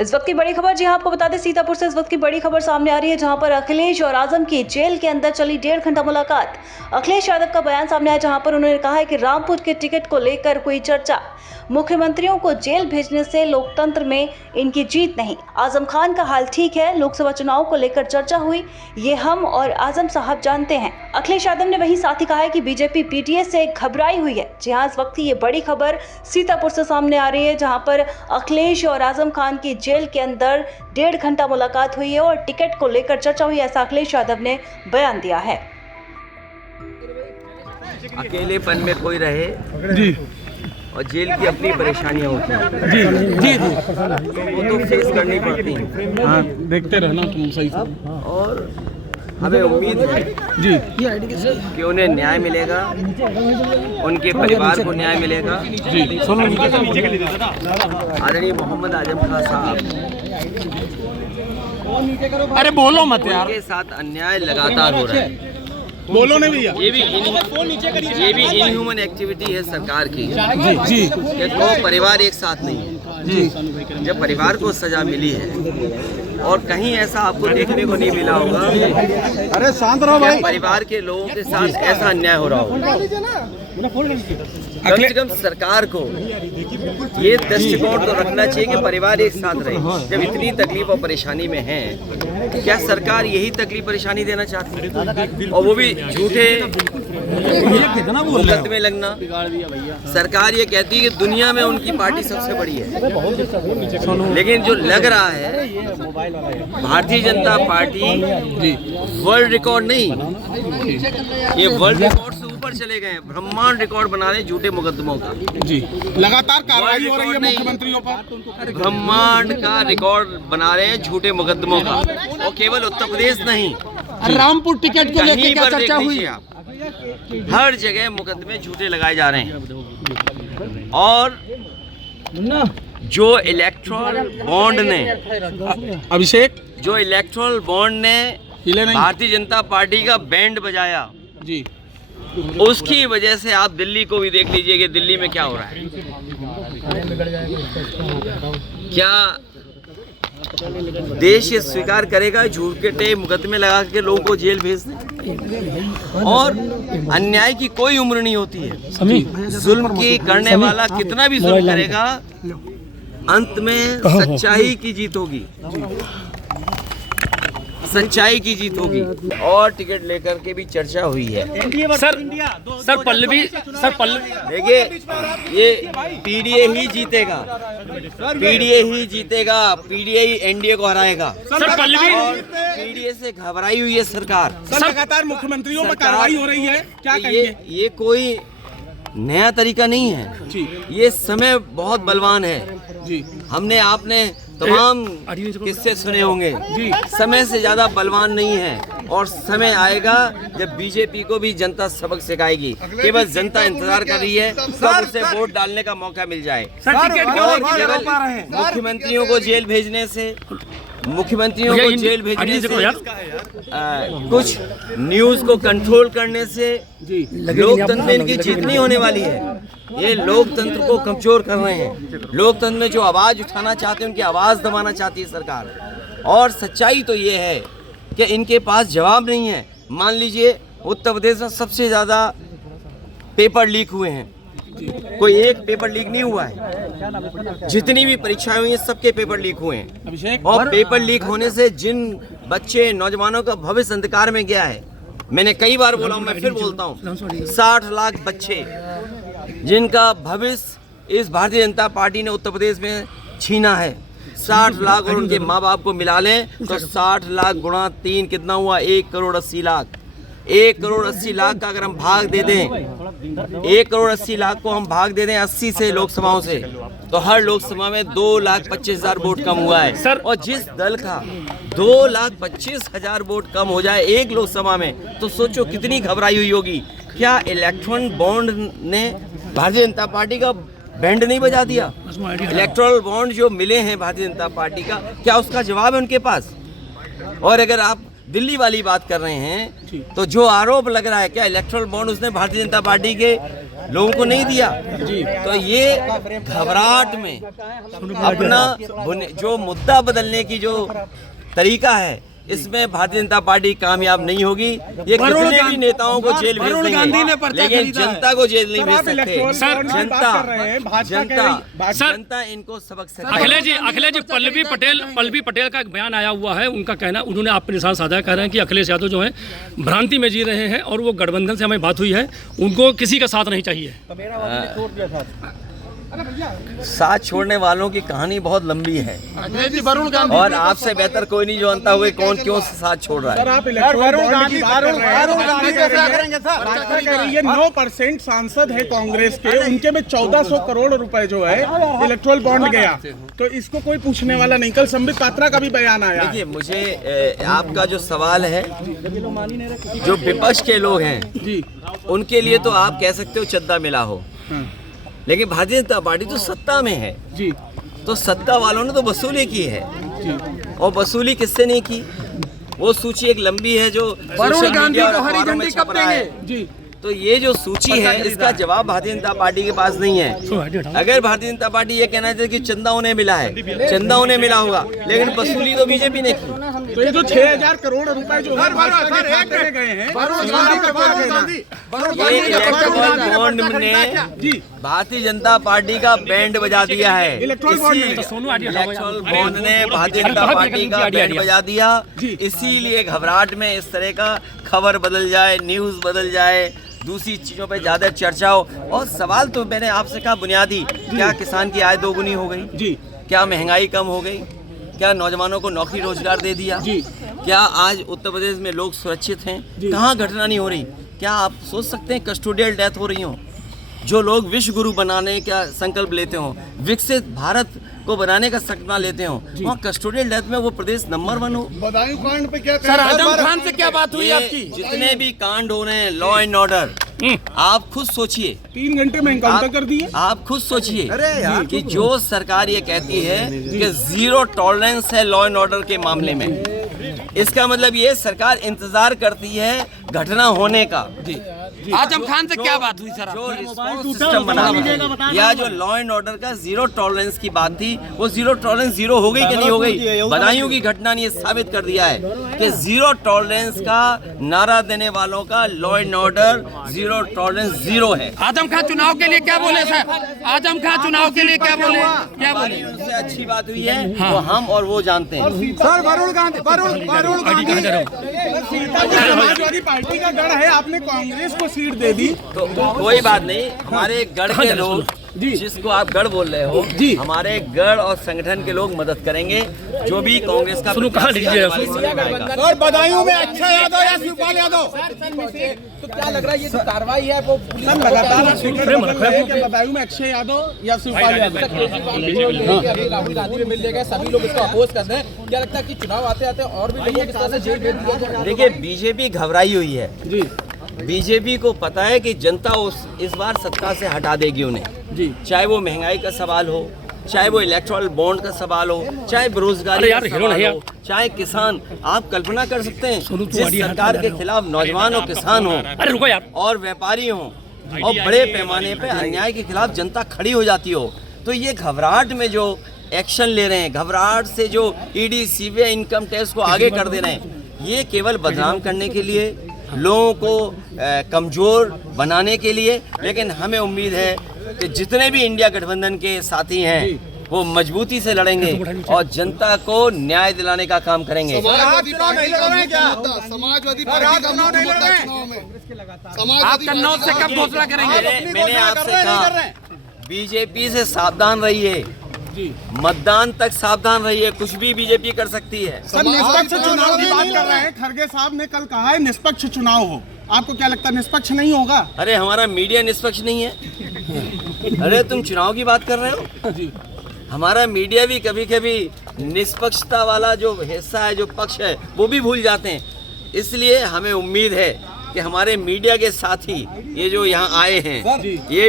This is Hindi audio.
इस वक्त की बड़ी खबर, जी हाँ, आपको बता दें सीतापुर से इस वक्त की बड़ी खबर सामने आ रही है, जहां पर अखिलेश और आजम की जेल के अंदर चली 1.5 घंटा मुलाकात। अखिलेश यादव का बयान सामने आया, जहां पर उन्होंने कहा है कि रामपुर के टिकट को लेकर हुई चर्चा, मुख्यमंत्रियों को जेल भेजने से लोकतंत्र में इनकी जीत नहीं। आजम खान का हाल ठीक है, लोकसभा चुनाव को लेकर चर्चा हुई, ये हम और आजम साहब जानते हैं। अखिलेश यादव ने वहीं साथ ही कहा है कि बीजेपी पीटीए से घबराई हुई है। जी हाँ, इस वक्त की ये बड़ी खबर सीतापुर से सामने आ रही है, जहां पर अखिलेश और आजम खान की जेल के अंदर 1.5 घंटा मुलाकात हुई है और टिकट को लेकर चर्चा हुई, ऐसा अखिलेश यादव ने बयान दिया है। अकेलेपन में कोई रहे जी और जेल की अपनी परेशानियां होती हैं जी जी जी तो वो तो फेस करनी पड़ती हैं। हाँ, देखते रहना तुम सही से। और हमें उम्मीद है जी कि उन्हें न्याय मिलेगा, उनके परिवार को न्याय मिलेगा। जी आदरणीय मोहम्मद आजम खान साहब, अरे बोलो मत यार, उनके साथ अन्याय लगातार हो रहा है। बोलो नहीं भैया। ये भी इनह्यूमन एक्टिविटी है सरकार की जी जी कि दो परिवार एक साथ नहीं है। जी जब परिवार को सजा मिली है और कहीं ऐसा आपको देखने को नहीं मिला होगा, अरे शांत रहो भाई। परिवार के लोगों के साथ ऐसा अन्याय हो रहा होगा। कम से कम सरकार को ये दृष्टिकोण तो रखना चाहिए कि परिवार एक साथ रहे। जब इतनी तकलीफ और परेशानी में है, क्या सरकार यही तकलीफ परेशानी देना चाहती है? और वो भी झूठे मुकदमे लगना। सरकार ये कहती है कि दुनिया में उनकी पार्टी सबसे बड़ी है, लेकिन जो लग रहा है Bharatiya Janata party world record नहीं, ये वर्ल्ड रिकॉर्ड से ऊपर चले गए हैं। ब्रह्मांड रिकॉर्ड बना रहे हैं झूठे मुकदमों का। जी लगातार कार्रवाई हो रही है मुख्यमंत्रियों पर। ब्रह्मांड का रिकॉर्ड बना रहे हैं झूठे मुकदमों का, और केवल उत्तर प्रदेश नहीं, रामपुर टिकट को लेकर क्या चर्चा हुई? आप हर जगह मुकदमे झूठे लगाए जा रहे हैं। और जो इलेक्ट्रल बॉन्ड ने अभिषेक जो इलेक्ट्रल बॉन्ड ने भारतीय जनता पार्टी का बैंड बजाया, जी उसकी वजह से आप दिल्ली को भी देख लीजिए कि दिल्ली में क्या हो रहा है। क्या देश ये स्वीकार करेगा झूठे मुकदमे लगा के लोगों को जेल भेज दें? और अन्याय की कोई उम्र नहीं होती है। जुल्म की करने वाला कितना भी जुल्म करेगा, अंत में सच्चाई की जीत होगी, सच्चाई की जीत होगी। और टिकट लेकर के भी चर्चा हुई है। सर पल्लवी देखिए, ये पीडीए ही जीतेगा, पीडीए ही जीतेगा, पीडीए ही एनडीए को हराएगा। सर पल्लवी और पीडीए से घबराई हुई है सरकार। सर लगातार मुख्यमंत्रियों पर कार्रवाई हो रही है, क्या कहेंगे? ये कोई नया तरीका नहीं है, ये समय बहुत बलवान है जी। हमने आपने तमाम किस्से सुने होंगे जी। समय से ज्यादा बलवान नहीं है, और समय आएगा जब बीजेपी को भी जनता सबक सिखाएगी। केवल जनता इंतजार कर रही है कब उसे वोट डालने का मौका मिल जाए। और केवल मुख्यमंत्रियों को जेल भेजने से, मुख्यमंत्रियों को जेल भेजने से, कुछ न्यूज को कंट्रोल करने से लोकतंत्र में इनकी जीत नहीं होने वाली है। ये लोकतंत्र को कमजोर कर रहे हैं। लोकतंत्र में जो आवाज उठाना चाहते हैं, उनकी आवाज दबाना चाहती है सरकार। और सच्चाई तो ये है कि इनके पास जवाब नहीं है। मान लीजिए उत्तर प्रदेश में सबसे ज्यादा पेपर लीक हुए हैं, कोई एक पेपर लीक नहीं हुआ है। जितनी भी परीक्षाएं हुई हैं सबके पेपर लीक हुए हैं। और पेपर लीक होने से जिन बच्चे नौजवानों का भविष्य अंधकार में गया है, मैंने कई बार बोला हूं, मैं फिर बोलता हूं, 60 लाख बच्चे जिनका भविष्य इस भारतीय जनता पार्टी ने उत्तर प्रदेश में छीना है। 60 लाख और उनके माँ बाप को मिला लें तो 60 लाख गुणा 3 कितना हुआ? 1 करोड़ 80 लाख। 1 करोड़ 80 लाख का अगर हम भाग दे दें, 1 करोड़ 80 लाख को हम भाग दे दें 80 से लोकसभाओं से, तो हर लोकसभा में 2,25,000 वोट कम हुआ है। सर, और जिस दल का 2,25,000 वोट कम हो जाए एक लोकसभा में, तो सोचो कितनी घबराई हुई होगी। क्या इलेक्ट्रल बॉन्ड ने भारतीय जनता पार्टी का बैंड नहीं बजा दिया? इलेक्ट्रल बॉन्ड जो मिले हैं भारतीय जनता पार्टी का, क्या उसका जवाब है उनके पास? और अगर आप दिल्ली वाली बात कर रहे हैं, तो जो आरोप लग रहा है, क्या इलेक्ट्रल बॉन्ड उसने भारतीय जनता पार्टी के लोगों को नहीं दिया। तो ये घबराहट में अपना जो मुद्दा बदलने की जो तरीका है, इसमें भारतीय जनता पार्टी कामयाब नहीं होगी। ये कितने भी नेताओं को जेल भेज देंगे, लेकिन जनता को जेल नहीं भेज सकते। जनता इनको सबक सिखाएगी। अखिलेश जी पल्लवी पटेल का एक बयान आया हुआ है। उनका कहना, उन्होंने आपके निशान साधा, कह रहे हैं कि अखिलेश यादव जो है भ्रांति में जी रहे हैं और वो गठबंधन से हमें बात हुई है, उनको किसी का साथ नहीं चाहिए। साथ छोड़ने वालों की कहानी बहुत लंबी है और आपसे बेहतर कोई नहीं जानता हुए कौन क्यों साथ छोड़ रहा है। आप वरुण गांधी 9% सांसद है कांग्रेस के, उनके में 1400 करोड़ रुपए जो है इलेक्ट्रोल बॉन्ड गया, तो इसको कोई पूछने वाला नहीं। कल संबित पात्रा का भी बयान आया। देखिए, मुझे आपका जो सवाल है, जो विपक्ष के लोग हैं जी, उनके लिए तो आप कह सकते हो चद्दा मिला हो, लेकिन भारतीय जनता पार्टी तो सत्ता में है जी, तो सत्ता वालों ने तो वसूली की है जी। और वसूली किससे नहीं की, वो सूची एक लंबी है जो सोशल मीडिया और अखबारों में छप रहा है जी। तो ये जो सूची है, इसका जवाब भारतीय जनता पार्टी के पास नहीं है। अगर भारतीय जनता पार्टी ये कहना चाहती कि चंदा उन्हें मिला है, चंदा उन्हें मिला होगा, लेकिन वसूली तो बीजेपी ने की। तो ये जो 6000 करोड़ रुपए जो गए हैं, ये इलेक्ट्रोल बॉन्ड ने भारतीय जनता पार्टी का बैंड बजा दिया है। इलेक्ट्रोल बॉन्ड ने भारतीय जनता पार्टी का बैंड बजा दिया, इसीलिए घबराहट में इस तरह का खबर बदल जाए, न्यूज़ बदल जाए, दूसरी चीज़ों पे ज़्यादा चर्चा हो। और सवाल तो मैंने आपसे कहा बुनियादी, क्या किसान की आय दोगुनी हो गई जी? क्या महंगाई कम हो गई? क्या नौजवानों को नौकरी रोजगार दे दिया जी? क्या आज उत्तर प्रदेश में लोग सुरक्षित हैं? कहाँ घटना नहीं हो रही? क्या आप सोच सकते हैं कस्टोडियल डेथ हो रही हो? जो लोग विश्व गुरु बनाने का संकल्प लेते हो, विकसित भारत को बनाने का सपना लेते हो, वहाँ कस्टोडियल डेथ में वो प्रदेश नंबर 1 हो। बदायूं कांड पे क्या सर, आजम खान से क्या बात हुई आपकी? जितने भी कांड हो रहे हैं, लॉ एंड ऑर्डर, आप खुद सोचिए, 3 घंटे में एनकाउंटर कर दिए। आप खुद सोचिए कि जो सरकार ये कहती है कि 0 टॉलरेंस है लॉ एंड ऑर्डर के मामले में, इसका मतलब ये सरकार इंतजार करती है घटना होने का। आजम खान से क्या बात हुई सर? जो रिस्पॉन्स सिस्टम बना है, या जो लॉ एंड ऑर्डर का 0 टॉलरेंस की बात थी, वो 0 टॉलरेंस 0 हो गई कि नहीं हो गई? बदायूं की घटना ने साबित कर दिया है कि 0 टॉलरेंस का नारा देने वालों का लॉ एंड ऑर्डर 0 टॉलरेंस 0 है। आजम खान चुनाव के लिए क्या बोले सर? आजम खान चुनाव के लिए क्या बोले? उससे अच्छी बात हुई है, वो हम और वो जानते हैं। सर, वरुण गांधी समाजवादी पार्टी का गढ़ है, आपने कांग्रेस को सीट दे दी। तो कोई बात नहीं, हमारे गढ़ के लोग, जिसको आप गढ़ बोल रहे हो, हमारे गढ़ और संगठन के लोग मदद करेंगे। जो भी कांग्रेस का सर, बदायूं में अक्षय यादव या शिवपाल यादव, तो क्या लग रहा है ये जो कार्रवाई है वो लगातार बदायूं में अक्षय यादव या शिवपाल यादव? राहुल गांधी में मिल गए, सभी लोग इसको अपोज कर रहे हैं। क्या लगता है कि चुनाव आते आते और भी लोगों की तरह से जेल भेज दिया जाए? देखिए, बीजेपी घबराई हुई है जी। बीजेपी को पता है कि जनता इस बार सत्ता से हटा देगी उन्हें जी। चाहे वो महंगाई का सवाल हो, चाहे वो इलेक्ट्रोल बॉन्ड का सवाल हो, चाहे बेरोजगारी का सवाल हो, चाहे किसान। आप कल्पना कर सकते हैं, जिस सरकार के खिलाफ नौजवान और किसान हो और व्यापारी हो और बड़े पैमाने पे अन्याय के खिलाफ जनता खड़ी हो जाती हो, तो ये घबराहट में जो एक्शन ले रहे हैं, घबराहट से जो ईडी, सीबीआई, इनकम टैक्स को आगे कर दे रहे हैं, ये केवल बदनाम करने के लिए, लोगों को कमज़ोर बनाने के लिए। लेकिन हमें उम्मीद है कि जितने भी इंडिया गठबंधन के साथी हैं, वो मजबूती से लड़ेंगे और जनता को न्याय दिलाने का काम करेंगे। समाजवादी पार्टी का मुद्दा चुनाव में, आप कन्नौज से कब घोषणा करेंगे? मैंने आपसे कहा, बीजेपी से सावधान रहिए, मतदान तक सावधान रहिए, कुछ भी बीजेपी कर सकती है। सर, निष्पक्ष चुनाव की बात कर रहे हैं, खड़गे साहब ने कल कहा है निष्पक्ष चुनाव हो। आपको क्या लगता है निष्पक्ष नहीं होगा? अरे, हमारा मीडिया निष्पक्ष नहीं है। अरे, तुम चुनाव की बात कर रहे हो जी। हमारा मीडिया भी कभी कभी निष्पक्षता वाला जो हिस्सा है, जो पक्ष है, वो भी भूल जाते हैं। इसलिए हमें उम्मीद है कि हमारे मीडिया के साथी ये जो यहाँ आए हैं, ये